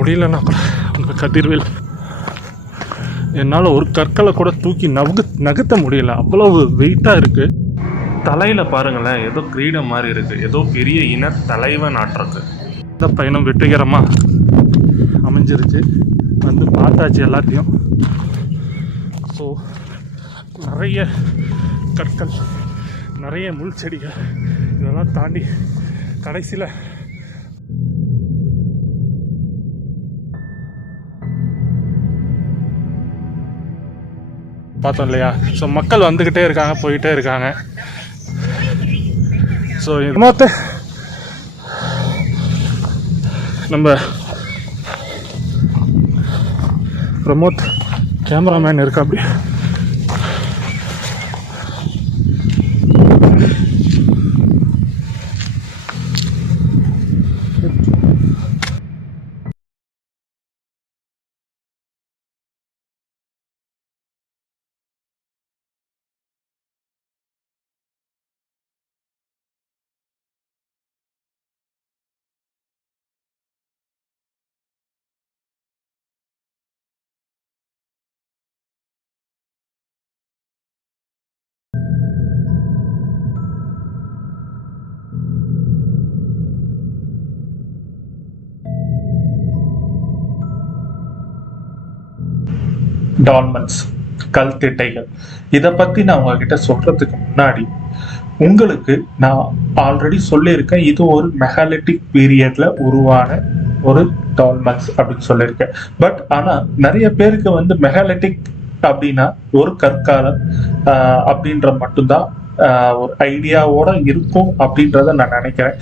முடியலன்னா கூட உங்கள் கதிர்வேல். என்னால் ஒரு கற்களை கூட தூக்கி நகு நகர்த்த முடியல. அவ்வளவு வெயிட்டாக இருக்குது தலையில் பாருங்களேன் ஏதோ கிரீடம் மாதிரி இருக்குது ஏதோ பெரிய இன தலைவன் ஆட்டிருக்கு இந்த பயணம் வெற்றிகரமாக அமைஞ்சிருச்சு. வந்து பார்த்தாச்சு எல்லாத்தையும். ஸோ நிறைய கற்கள் நிறைய முள் செடிகள் இதெல்லாம் தாண்டி கடைசியில் பார்த்தோம் இல்லையா? ஸோ மக்கள் வந்துக்கிட்டே இருக்காங்க போயிட்டே இருக்காங்க. ஸோ மொத்த நம்ம பிரமோத் கேமராமேன் இருக்கா அப்படி? டால்மன்ஸ் கல் திட்டைகள் இதை பற்றி நான் உங்ககிட்ட சொல்கிறதுக்கு முன்னாடி உங்களுக்கு நான் ஆல்ரெடி சொல்லியிருக்கேன் இது ஒரு மெகாலிட்டிக் பீரியட்ல உருவான ஒரு டால்மன்ஸ் அப்படின்னு சொல்லியிருக்கேன். பட் ஆனால் நிறைய பேருக்கு வந்து மெகாலிட்டிக் அப்படின்னா ஒரு கற்காலம் அப்படின்ற மட்டும்தான் ஒரு ஐடியாவோட இருக்கும் அப்படின்றத நான் நினைக்கிறேன்.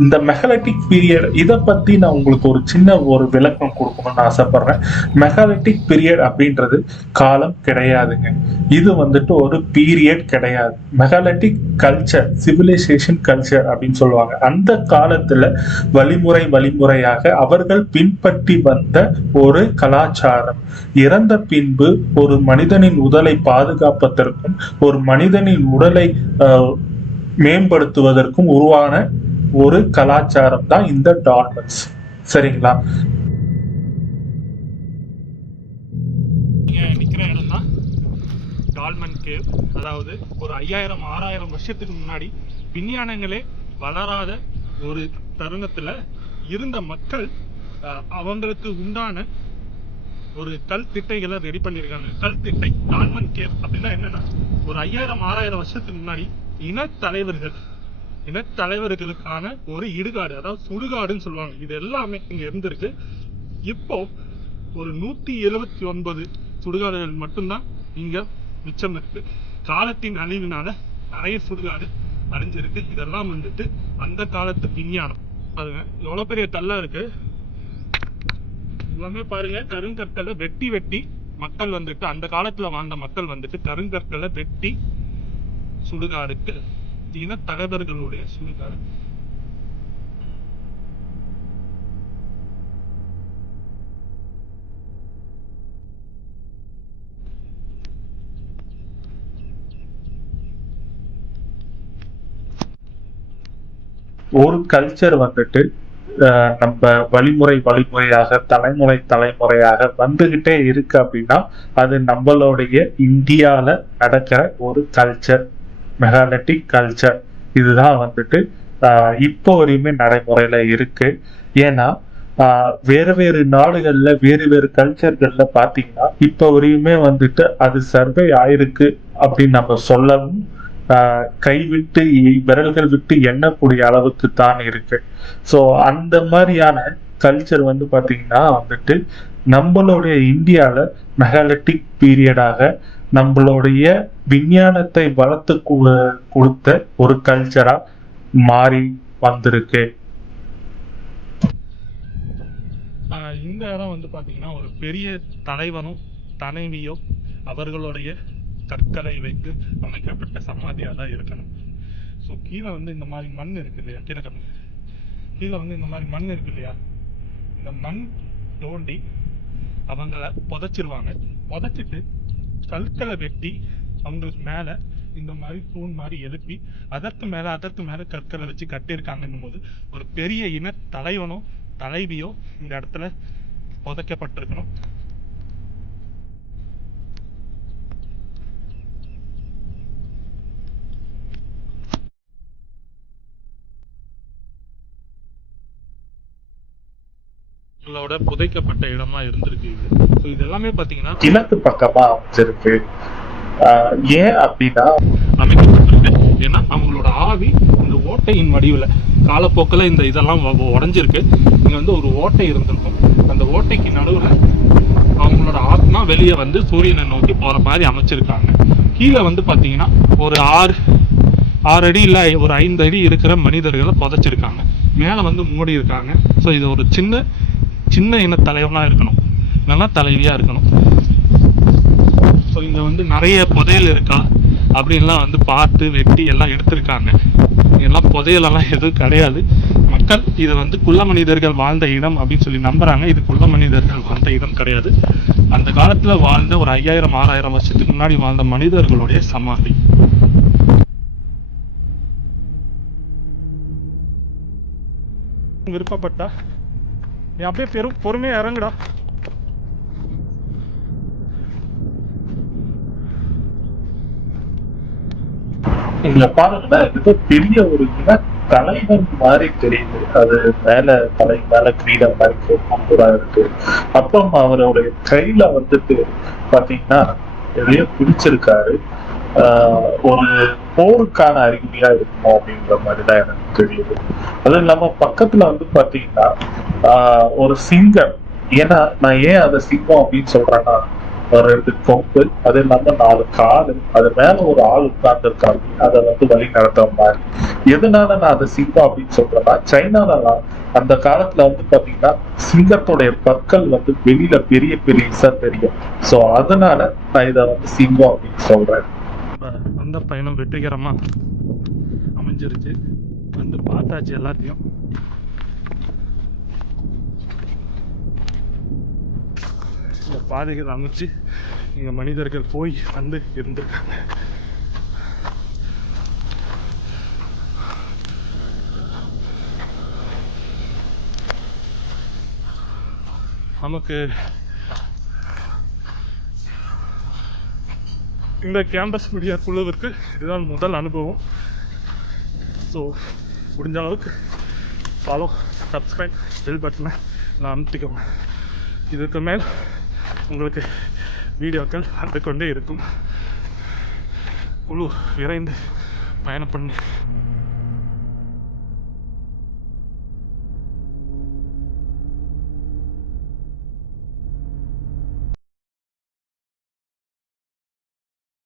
இந்த மெகலட்டிக் பீரியட் இதை பத்தி நான் உங்களுக்கு ஒரு சின்ன ஒரு விளக்கம் கொடுக்கணும்னு ஆசைப்படுறேன். மெகாலிட்டிக் பீரியட் அப்படின்றது காலம் கிடையாதுங்க. இது வந்துட்டு ஒரு பீரியட் கிடையாது. மெகாலிட்டிக் கல்ச்சர் சிவிலைசேஷன் கல்ச்சர் அப்படின்னு சொல்லுவாங்க. அந்த காலத்துல வழிமுறை வழிமுறையாக அவர்கள் பின்பற்றி வந்த ஒரு கலாச்சாரம். இறந்த பின்பு ஒரு மனிதனின் உடலை பாதுகாப்பதற்கும் ஒரு மனிதனின் உடலை ஆஹ், மேம்படுத்துவதற்கும் உருவான ஒரு கலாச்சாரம் தான் இந்த டால்மன்ஸ். சரிங்களா? நிற்கிற இடம் தான் டால்மன் கேவ். அதாவது ஒரு ஐயாயிரம் ஆறாயிரம் வருஷத்துக்கு முன்னாடி விஞ்ஞானங்களே வளராத ஒரு தருணத்தில் இருந்த மக்கள் அஹ், அவங்களுக்கு உண்டான ஒரு கல் திட்டைகளை ரெடி பண்ணியிருக்காங்க கல் திட்டை டால்மன் கேவ் அப்படின்னா என்னன்னா ஒரு ஐயாயிரம் ஆறாயிரம் வருஷத்துக்கு முன்னாடி இன தலைவர்கள் இனத்தலைவர்களுக்கான ஒரு இடுகாடு அதாவது சுடுகாடுன்னு சொல்லுவாங்க. இது எல்லாமே இங்க இருந்திருக்கு. இப்போ ஒரு நூத்தி எழுபத்தி ஒன்பது சுடுகாடுகள் மட்டும்தான் இங்க மிச்சம் இருக்கு. காலத்தின் அழிவினால நிறைய சுடுகாடு அடைஞ்சிருக்கு இதெல்லாம் வந்துட்டு அந்த காலத்து விஞ்ஞானம். பாருங்க எவ்வளவு பெரிய கல்லா இருக்கு. எல்லாமே பாருங்க கருங்கற்களை வெட்டி வெட்டி மக்கள் வந்துட்டு அந்த காலத்துல வாழ்ந்த மக்கள் வந்துட்டு கருங்கற்களை வெட்டி சுடுகாடுக்கு பார்த்தீங்கன்னா தகதர்களுடைய சுடுகாடு ஒரு கல்ச்சர் வந்துட்டு நம்ம வழிமுறை வழிமுறையாக தலைமுறை தலைமுறையாக வந்துகிட்டே இருக்கு அப்படின்னா அது நம்மளுடைய இந்தியால நடக்கிற ஒரு கல்ச்சர் மெகாலட்டிக் கல்ச்சர் இதுதான் வந்துட்டு இப்போ வரையுமே நடைமுறையில இருக்கு. ஏன்னா ஆஹ், வேறு வேறு நாடுகள்ல வேறு வேறு கல்ச்சர்கள்ல பாத்தீங்கன்னா இப்போ வரையுமே வந்துட்டு அது சர்வே ஆயிருக்கு அப்படின்னு நம்ம சொல்லவும் ஆஹ், கைவிட்டு விரல்கள் விட்டு எண்ணக்கூடிய அளவுக்கு தான் இருக்கு. ஸோ அந்த மாதிரியான கல்ச்சர் வந்து பாத்தீங்கன்னா வந்துட்டு நம்மளுடைய இந்தியால மெகாலிட்டிக் பீரியடாக நம்மளுடைய விஞ்ஞானத்தை வளர்த்து கொடுத்த ஒரு கல்ச்சரா மாறி வந்திருக்கு. ஆஹ் இந்த இடம் வந்து பாத்தீங்கன்னா ஒரு பெரிய தலைவனும் தலைவியோ அவர்களுடைய கற்களை வைத்து அமைக்கப்பட்ட சமாதியாக தான் இருக்கணும். ஸோ கீழே வந்து இந்த மாதிரி மண் இருக்கு இல்லையா? கீழே கீழே வந்து இந்த மாதிரி மண் இருக்கு இல்லையா? இந்த மண் தோண்டி அவங்கள புதைச்சிருவாங்க. புதைச்சிட்டு கழுத்தில் வெட்டி அவங்களுக்கு மேல இந்த மாதிரி தூண் மாதிரி எழுப்பி அதற்கு மேல அதற்கு மேல கற்களை வச்சு கட்டியிருக்காங்கன்னும் போது ஒரு பெரிய இன தலைவனோ தலைவியோ இந்த இடத்துல புதைக்கப்பட்டிருக்கணும். உங்களோட புதைக்கப்பட்ட இடமா இருந்திருக்கு இது. ஸோ இது எல்லாமே பார்த்தீங்கன்னா கிழக்கு பக்கமா அமைஞ்சிருக்கு ஏன் அப்படின்னா அமைக்கப்பட்டிருக்கு ஏன்னா அவங்களோட ஆவி இந்த ஓட்டையின் வடிவில் காலப்போக்கில் இந்த இதெல்லாம் உடைஞ்சிருக்கு. இங்கே வந்து ஒரு ஓட்டை இருந்திருக்கும். அந்த ஓட்டைக்கு நடுவில் அவங்களோட ஆத்மா வெளியே வந்து சூரியனை நோக்கி போகிற மாதிரி அமைச்சிருக்காங்க. கீழே வந்து பார்த்தீங்கன்னா ஒரு ஆறு ஆறு அடி இல்லை ஒரு ஐந்து அடி இருக்கிற மனிதர்களை புதைச்சிருக்காங்க. மேலே வந்து மூடி இருக்காங்க ஸோ இது ஒரு சின்ன சின்ன இன தலைவனாக இருக்கணும். இல்லைன்னா தலைவியாக இருக்கணும். ஸோ இங்கே வந்து நிறைய புதையல் இருக்கா? அப்படின்லாம் வந்து பார்த்து வெட்டி எல்லாம் எடுத்திருக்காங்க. எல்லாம் புதையலெல்லாம் எதுவும் கிடையாது. மக்கள் இது வந்து குள்ள மனிதர்கள் வாழ்ந்த இடம் அப்படின்னு சொல்லி நம்புறாங்க. இது குள்ள மனிதர்கள் வாழ்ந்த இடம் கிடையாது. அந்த காலத்தில் வாழ்ந்த ஒரு ஐயாயிரம் ஆறாயிரம் வருஷத்துக்கு முன்னாடி வாழ்ந்த மனிதர்களுடைய சமாதி. விருப்பப்பட்டா நீ அப்படியே பெரும் பொறுமையா இறங்குடா. இங்க பாருங்க இது பெரிய ஒரு இன தலைவன் மாதிரி தெரியுது. அது மேல தலை மேல கிரீடம் மாதிரி கூட இருக்கு. அப்புறம் அவருடைய கையில வந்துட்டு பாத்தீங்கன்னா எதையோ பிடிச்சிருக்காரு. ஒரு போருக்கான அறிகுறியா இருக்கும் அப்படின்ற மாதிரி தான் எனக்கு தெரியுது. அதுவும் இல்லாம பக்கத்துல வந்து பாத்தீங்கன்னா ஆஹ் ஒரு சிங்கம் ஏன்னா நான் ஏன் அதை சிங்கம் அப்படின்னு சொல்றேன்னா ஒரு ரெண்டு கொம்பு அது இல்லாம நாலு காலு அது மேல ஒரு ஆள் உட்கார்ந்து இருக்காங்க அதை வந்து வழி நடத்துற மாதிரி. எதனால நான் அதை சிங்கம் அப்படின்னு சொல்றேன்னா சைனாலலாம் அந்த காலத்துல வந்து பாத்தீங்கன்னா சிங்கத்துடைய பற்கள் வந்து வெளியில பெரிய பெரியசா தெரியும். சோ அதனால நான் இதை வந்து சிங்கம் அப்படின்னு சொல்றேன். இந்த பயணம் வெற்றிகரமா அமைஞ்சிருச்சு. வந்து பார்த்தாச்சு எல்லாத்தையும். இந்த பாதைகள் அமைச்சு இங்க மனிதர்கள் போய் வந்து இருந்திருக்காங்க. நமக்கு இந்த கேம்பஸ் மீடியா குழுவிற்கு இதுதான் முதல் அனுபவம். ஸோ முடிஞ்ச அளவுக்கு ஃபாலோ சப்ஸ்கிரைப் பெல் பட்டனை நான் அமுத்திக்கோங்க. இதுக்கு மேல் உங்களுக்கு வீடியோக்கள் வந்து கொண்டே இருக்கும். குழு விரைந்து பயணம் பண்ணி